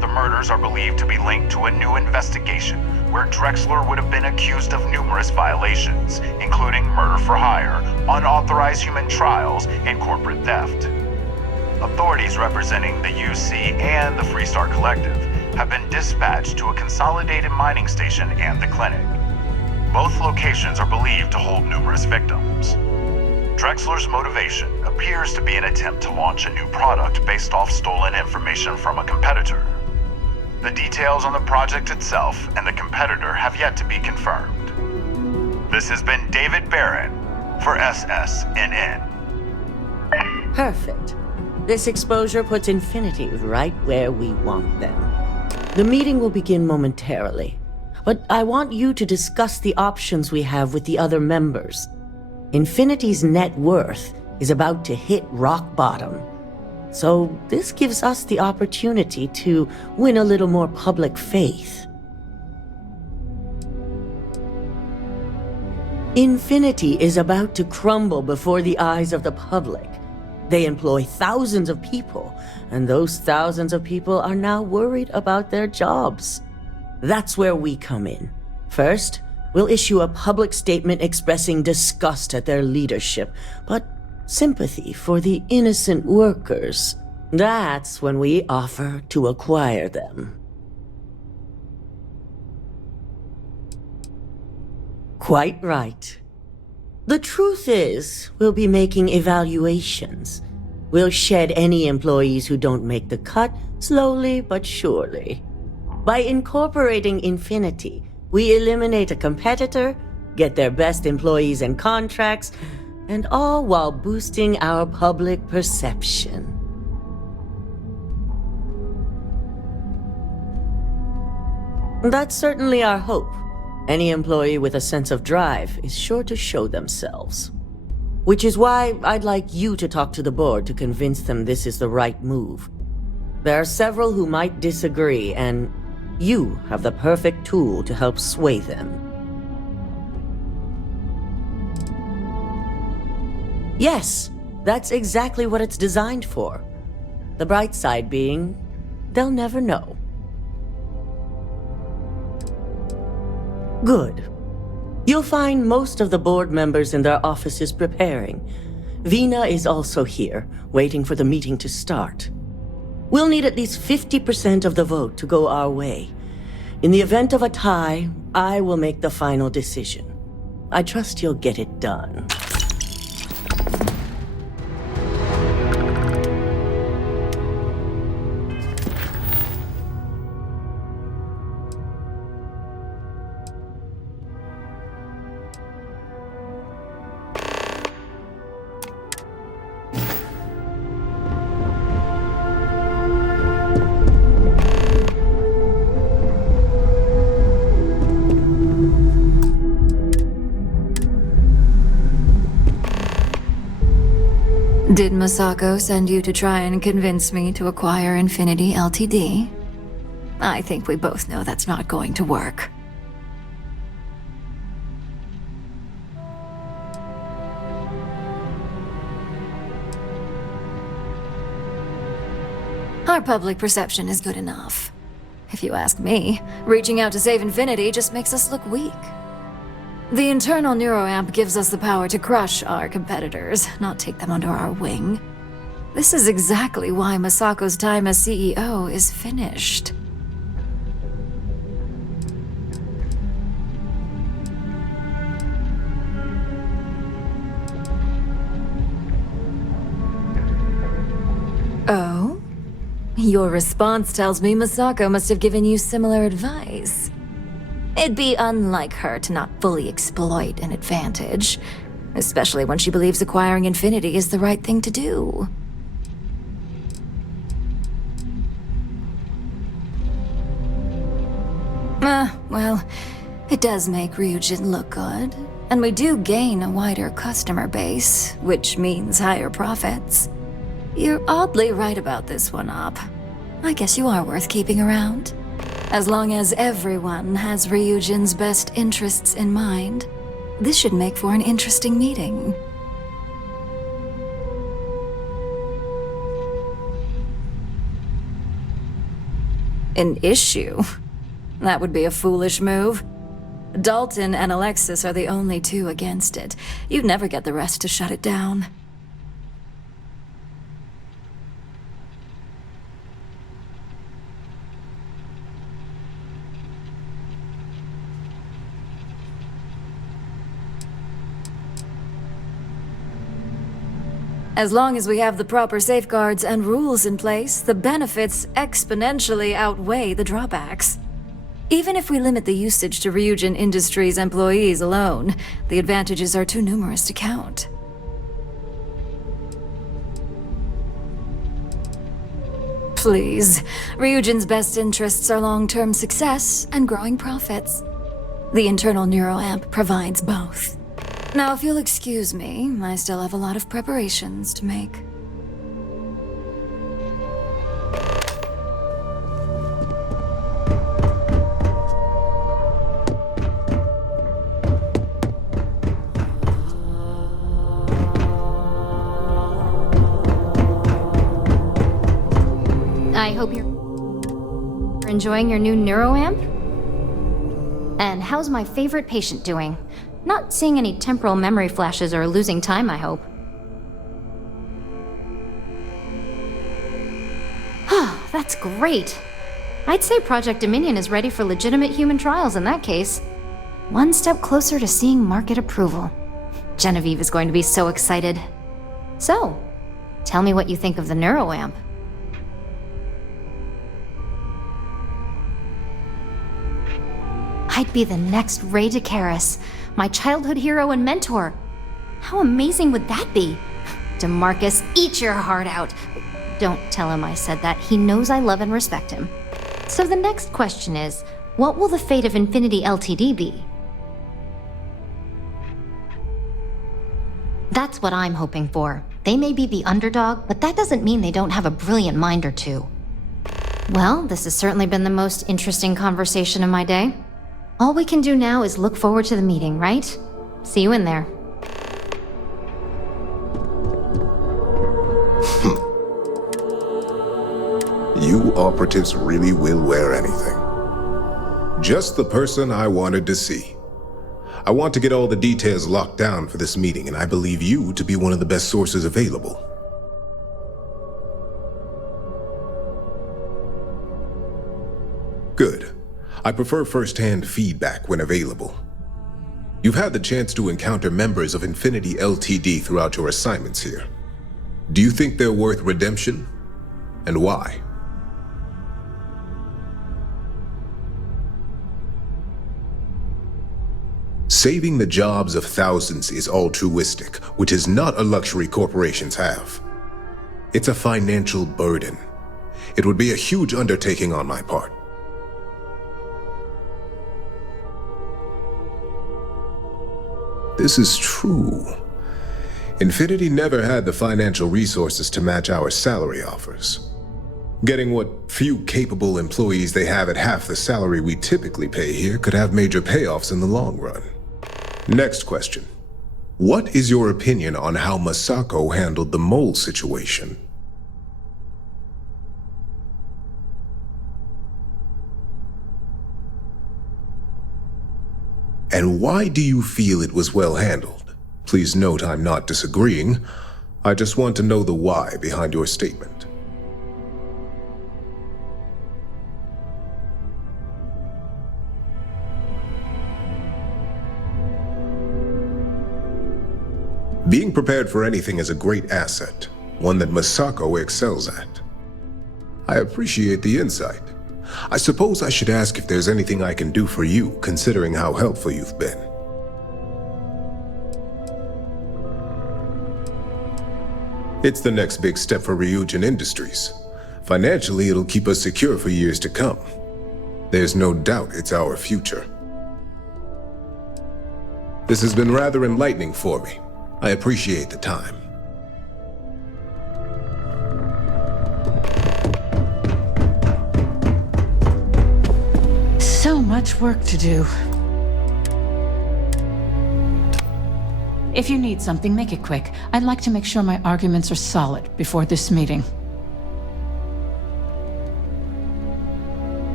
The murders are believed to be linked to a new investigation where Drexler would have been accused of numerous violations, including murder for hire, unauthorized human trials, and corporate theft. authorities representing the UC and the Freestar Collective have been dispatched to a consolidated mining station and the clinic. Both locations are believed to hold numerous victims. Drexler's motivation appears to be an attempt to launch a new product based off stolen information from a competitor. The details on the project itself and the competitor have yet to be confirmed. This has been David Barron for SSNN. Perfect. This exposure puts Infinity right where we want them. The meeting will begin momentarily, but I want you to discuss the options we have with the other members. Infinity's net worth is about to hit rock bottom, so this gives us the opportunity to win a little more public faith. Infinity is about to crumble before the eyes of the public. They employ thousands of people, and those thousands of people are now worried about their jobs. That's where we come in. First, we'll issue a public statement expressing disgust at their leadership, but sympathy for the innocent workers. That's when we offer to acquire them. Quite right. The truth is, we'll be making evaluations. We'll shed any employees who don't make the cut, slowly but surely. By incorporating Infinity, we eliminate a competitor, get their best employees and contracts, and all while boosting our public perception. That's certainly our hope. Any employee with a sense of drive is sure to show themselves. Which is why I'd like you to talk to the board to convince them this is the right move. There are several who might disagree, and you have the perfect tool to help sway them. Yes, that's exactly what it's designed for. The bright side being, they'll never know. Good. You'll find most of the board members in their offices preparing. Vina is also here, waiting for the meeting to start. We'll need at least 50% of the vote to go our way. In the event of a tie, I will make the final decision. I trust you'll get it done. Did Masako send you to try and convince me to acquire Infinity Ltd? I think we both know that's not going to work. Our public perception is good enough. If you ask me, reaching out to save Infinity just makes us look weak. The internal neuroamp gives us the power to crush our competitors, not take them under our wing. This is exactly why Masako's time as CEO is finished. Oh? Your response tells me Masako must have given you similar advice. It'd be unlike her to not fully exploit an advantage, especially when she believes acquiring Infinity is the right thing to do. Well, it does make Ryujin look good, and we do gain a wider customer base, which means higher profits. You're oddly right about this one, Op. I guess you are worth keeping around. As long as everyone has Ryujin's best interests in mind, this should make for an interesting meeting. An issue? That would be a foolish move. Dalton and Alexis are the only two against it. You'd never get the rest to shut it down. As long as we have the proper safeguards and rules in place, the benefits exponentially outweigh the drawbacks. Even if we limit the usage to Ryujin Industries employees alone, the advantages are too numerous to count. Please, Ryujin's best interests are long-term success and growing profits. The internal neuroamp provides both. Now, if you'll excuse me, I still have a lot of preparations to make. I hope you're enjoying your new neuroamp? And how's my favorite patient doing? Not seeing any temporal memory flashes or losing time, I hope. That's great. I'd say Project Dominion is ready for legitimate human trials in that case. One step closer to seeing market approval. Genevieve is going to be so excited. So, tell me what you think of the neuroamp. I'd be the next Ray DeCaris, my childhood hero and mentor. How amazing would that be? DeMarcus, eat your heart out. Don't tell him I said that. He knows I love and respect him. So the next question is, what will the fate of Infinity Ltd be? That's what I'm hoping for. They may be the underdog, but that doesn't mean they don't have a brilliant mind or two. Well, this has certainly been the most interesting conversation of my day. All we can do now is look forward to the meeting, right? See you in there. You operatives really will wear anything. Just the person I wanted to see. I want to get all the details locked down for this meeting, and I believe you to be one of the best sources available. Good. I prefer first-hand feedback when available. You've had the chance to encounter members of Infinity Ltd throughout your assignments here. Do you think they're worth redemption? And why? Saving the jobs of thousands is altruistic, which is not a luxury corporations have. It's a financial burden. It would be a huge undertaking on my part. This is true. Infinity never had the financial resources to match our salary offers. Getting what few capable employees they have at half the salary we typically pay here could have major payoffs in the long run. Next question. What is your opinion on how Masako handled the mole situation? And why do you feel it was well handled? Please note I'm not disagreeing. I just want to know the why behind your statement. Being prepared for anything is a great asset, one that Masako excels at. I appreciate the insight. I suppose I should ask if there's anything I can do for you, considering how helpful you've been. It's the next big step for Ryujin Industries. Financially, it'll keep us secure for years to come. There's no doubt it's our future. This has been rather enlightening for me. I appreciate the time. So much work to do. If you need something, make it quick. I'd like to make sure my arguments are solid before this meeting.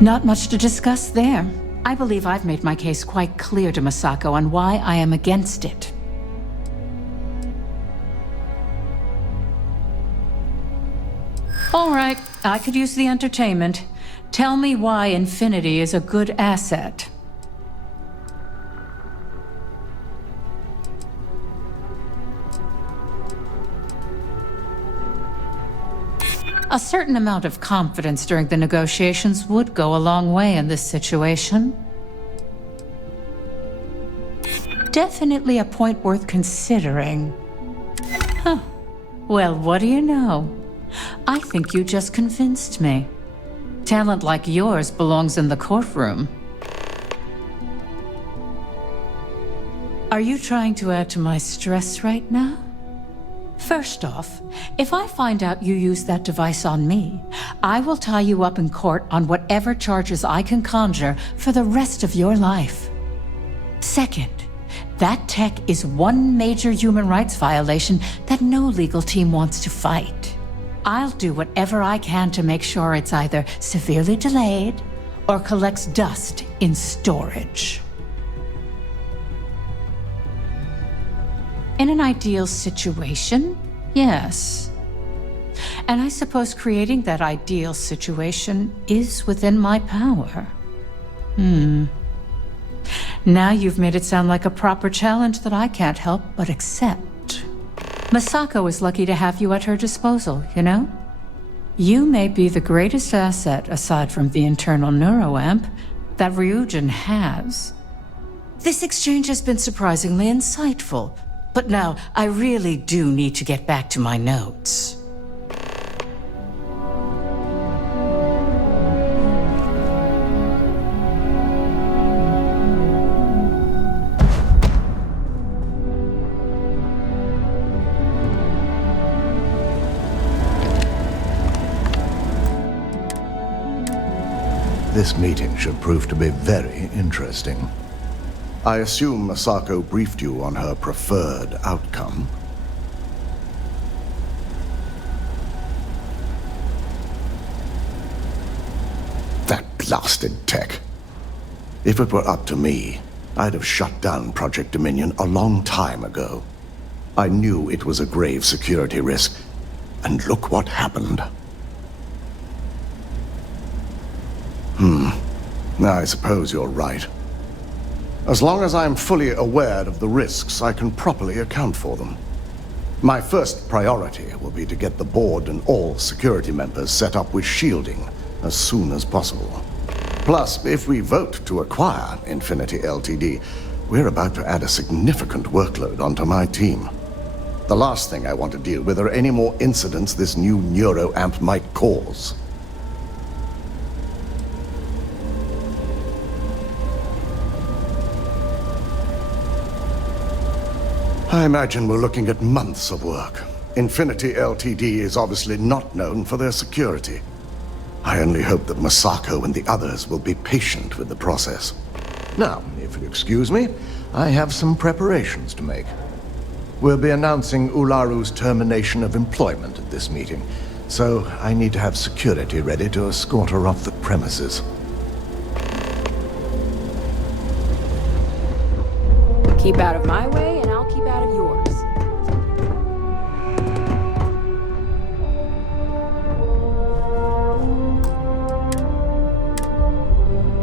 Not much to discuss there. I believe I've made my case quite clear to Masako on why I am against it. All right, I could use the entertainment. Tell me why Infinity is a good asset. A certain amount of confidence during the negotiations would go a long way in this situation. Definitely a point worth considering. Huh. Well, what do you know? I think you just convinced me. Talent like yours belongs in the courtroom. Are you trying to add to my stress right now? First off, if I find out you used that device on me, I will tie you up in court on whatever charges I can conjure for the rest of your life. Second, that tech is one major human rights violation that no legal team wants to fight. I'll do whatever I can to make sure it's either severely delayed or collects dust in storage. In an ideal situation, yes. And I suppose creating that ideal situation is within my power. Now you've made it sound like a proper challenge that I can't help but accept. Masako is lucky to have you at her disposal, you know? You may be the greatest asset, aside from the internal neuroamp, that Ryujin has. This exchange has been surprisingly insightful, but now I really do need to get back to my notes. This meeting should prove to be very interesting. I assume Masako briefed you on her preferred outcome. That blasted tech. If it were up to me, I'd have shut down Project Dominion a long time ago. I knew it was a grave security risk, and look what happened. I suppose you're right. As long as I'm fully aware of the risks, I can properly account for them. My first priority will be to get the board and all security members set up with shielding as soon as possible. Plus, if we vote to acquire Infinity Ltd., we're about to add a significant workload onto my team. The last thing I want to deal with are any more incidents this new neuroamp might cause. I imagine we're looking at months of work. Infinity Ltd. is obviously not known for their security. I only hope that Masako and the others will be patient with the process. Now, if you'll excuse me, I have some preparations to make. We'll be announcing Ularu's termination of employment at this meeting, so I need to have security ready to escort her off the premises. Keep out of my way, and I'll keep out of yours.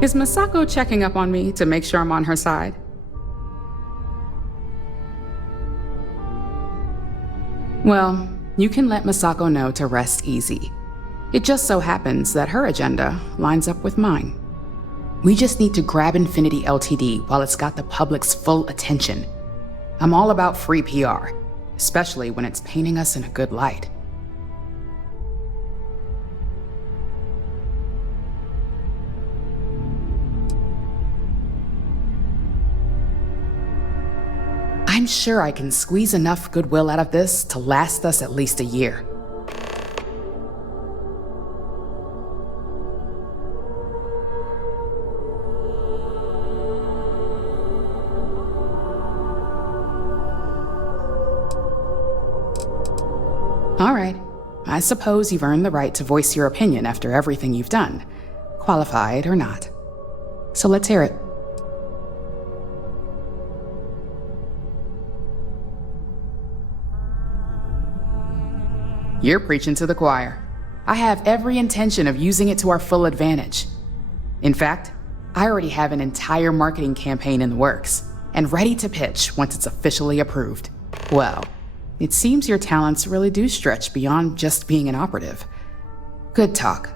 Is Masako checking up on me to make sure I'm on her side? Well, you can let Masako know to rest easy. It just so happens that her agenda lines up with mine. We just need to grab Infinity Ltd. while it's got the public's full attention. I'm all about free PR, especially when it's painting us in a good light. I'm sure I can squeeze enough goodwill out of this to last us at least a year. All right. I suppose you've earned the right to voice your opinion after everything you've done, qualified or not. So let's hear it. You're preaching to the choir. I have every intention of using it to our full advantage. In fact, I already have an entire marketing campaign in the works, and ready to pitch once it's officially approved. Well, it seems your talents really do stretch beyond just being an operative. Good talk.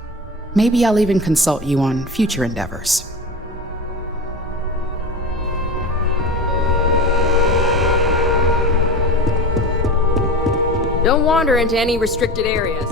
Maybe I'll even consult you on future endeavors. Don't wander into any restricted areas.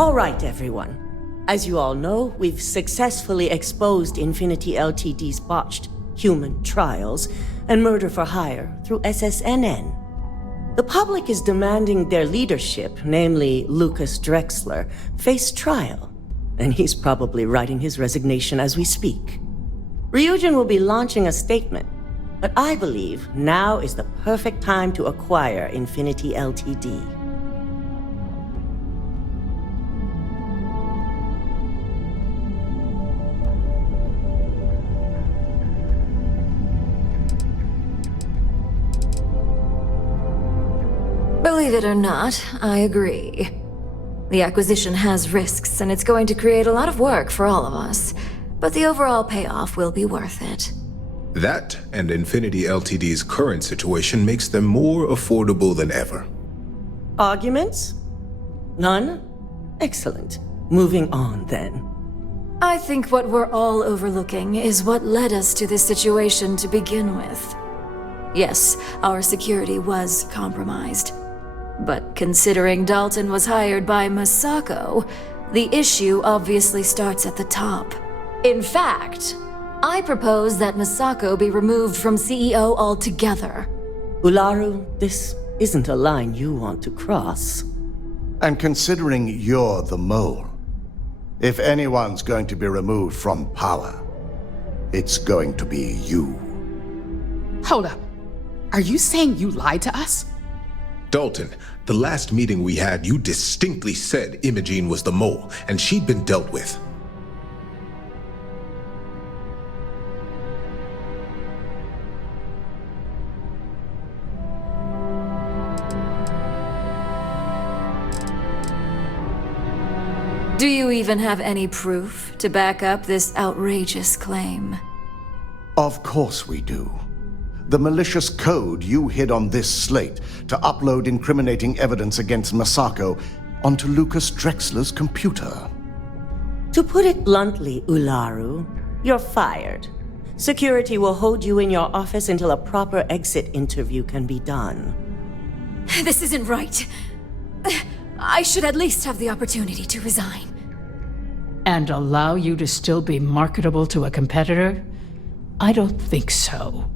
All right, everyone. As you all know, we've successfully exposed Infinity Ltd's botched human trials and murder for hire through SSNN. The public is demanding their leadership, namely Lucas Drexler, face trial, and he's probably writing his resignation as we speak. Ryujin will be launching a statement, but I believe now is the perfect time to acquire Infinity Ltd. Believe it or not, I agree. The acquisition has risks, and it's going to create a lot of work for all of us. But the overall payoff will be worth it. That and Infinity Ltd's current situation makes them more affordable than ever. Arguments? None? Excellent. Moving on, then. I think what we're all overlooking is what led us to this situation to begin with. Yes, our security was compromised. But considering Dalton was hired by Masako, the issue obviously starts at the top. In fact, I propose that Masako be removed from CEO altogether. Ularu, this isn't a line you want to cross. And considering you're the mole, if anyone's going to be removed from power, it's going to be you. Hold up. Are you saying you lied to us? Dalton, the last meeting we had, you distinctly said Imogene was the mole, and she'd been dealt with. Do you even have any proof to back up this outrageous claim? Of course we do. The malicious code you hid on this slate to upload incriminating evidence against Masako onto Lucas Drexler's computer. To put it bluntly, Ularu, you're fired. Security will hold you in your office until a proper exit interview can be done. This isn't right. I should at least have the opportunity to resign. And allow you to still be marketable to a competitor? I don't think so.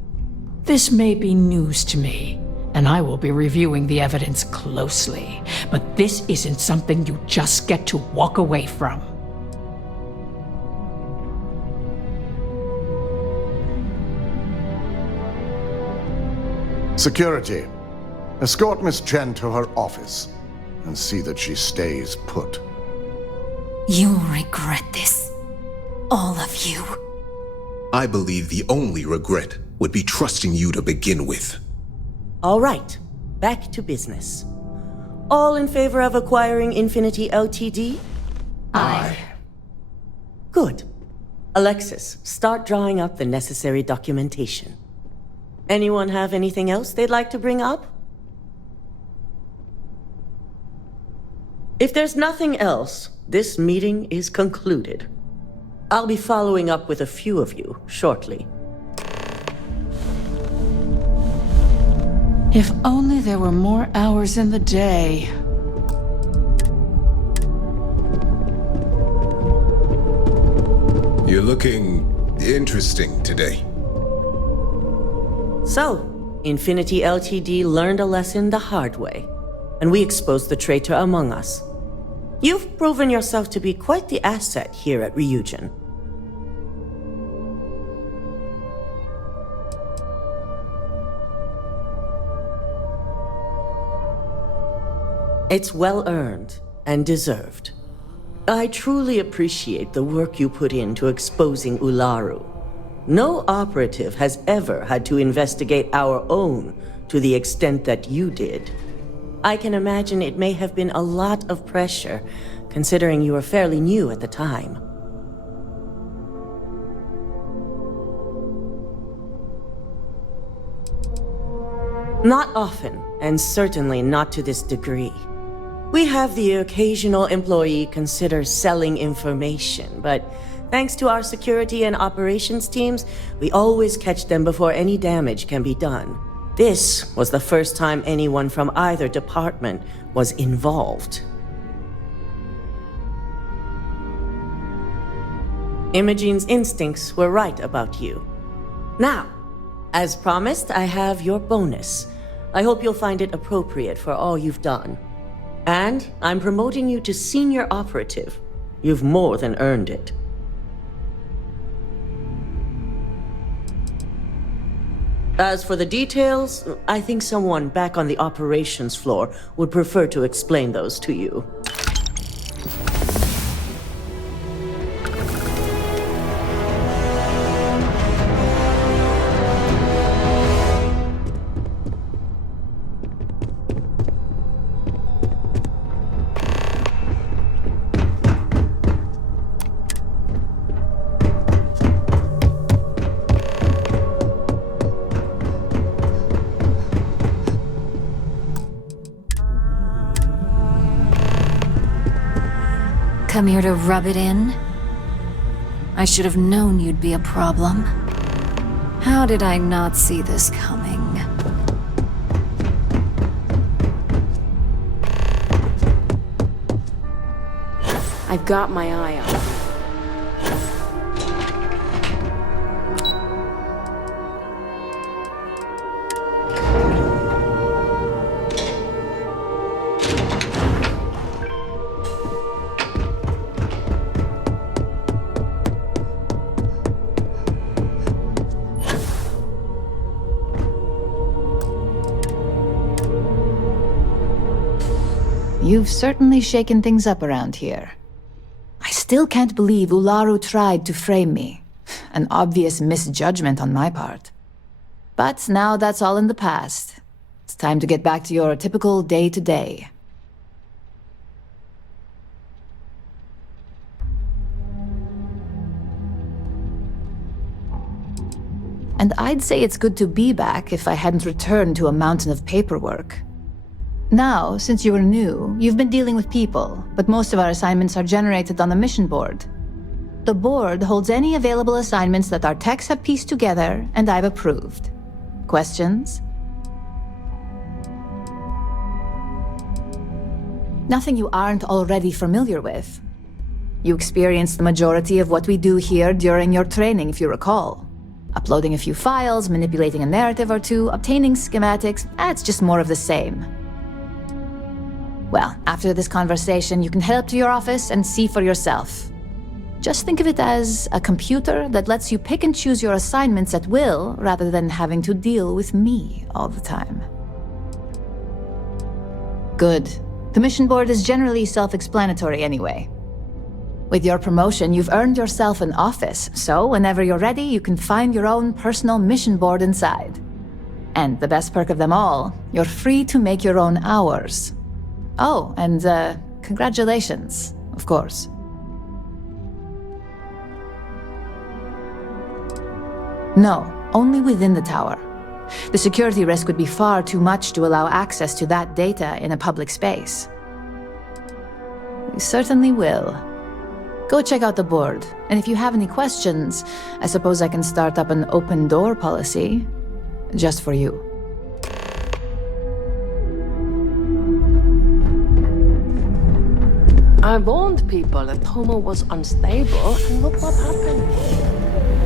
This may be news to me, and I will be reviewing the evidence closely, but this isn't something you just get to walk away from. Security, escort Miss Chen to her office and see that she stays put. You'll regret this. All of you. I believe the only regret would be trusting you to begin with. All right, back to business. All in favor of acquiring Infinity Ltd? Aye. Good. Alexis, start drawing up the necessary documentation. Anyone have anything else they'd like to bring up? If there's nothing else, this meeting is concluded. I'll be following up with a few of you shortly. If only there were more hours in the day. You're looking interesting today. So, Infinity LTD learned a lesson the hard way, and we exposed the traitor among us. You've proven yourself to be quite the asset here at Ryujin. It's well earned and deserved. I truly appreciate the work you put into exposing Ularu. No operative has ever had to investigate our own to the extent that you did. I can imagine it may have been a lot of pressure, considering you were fairly new at the time. Not often, and certainly not to this degree. We have the occasional employee consider selling information, but thanks to our security and operations teams, we always catch them before any damage can be done. This was the first time anyone from either department was involved. Imogene's instincts were right about you. Now, as promised, I have your bonus. I hope you'll find it appropriate for all you've done. And I'm promoting you to senior operative. You've more than earned it. As for the details, I think someone back on the operations floor would prefer to explain those to you. Come here to rub it in? I should have known you'd be a problem. How did I not see this coming? I've got my eye on you. You've certainly shaken things up around here. I still can't believe Ularu tried to frame me. An obvious misjudgment on my part. But now that's all in the past. It's time to get back to your typical day-to-day. And I'd say it's good to be back if I hadn't returned to a mountain of paperwork. Now, since you are new, you've been dealing with people, but most of our assignments are generated on the mission board. The board holds any available assignments that our techs have pieced together, and I've approved. Questions? Nothing you aren't already familiar with. You experienced the majority of what we do here during your training, if you recall. Uploading a few files, manipulating a narrative or two, obtaining schematics, it's just more of the same. Well, after this conversation, you can head up to your office and see for yourself. Just think of it as a computer that lets you pick and choose your assignments at will, rather than having to deal with me all the time. Good. The mission board is generally self-explanatory anyway. With your promotion, you've earned yourself an office, so whenever you're ready, you can find your own personal mission board inside. And the best perk of them all, you're free to make your own hours. Oh, and congratulations, of course. No, only within the tower. The security risk would be far too much to allow access to that data in a public space. We certainly will. Go check out the board, and if you have any questions, I suppose I can start up an open door policy, just for you. I warned people that Homo was unstable, and look what happened.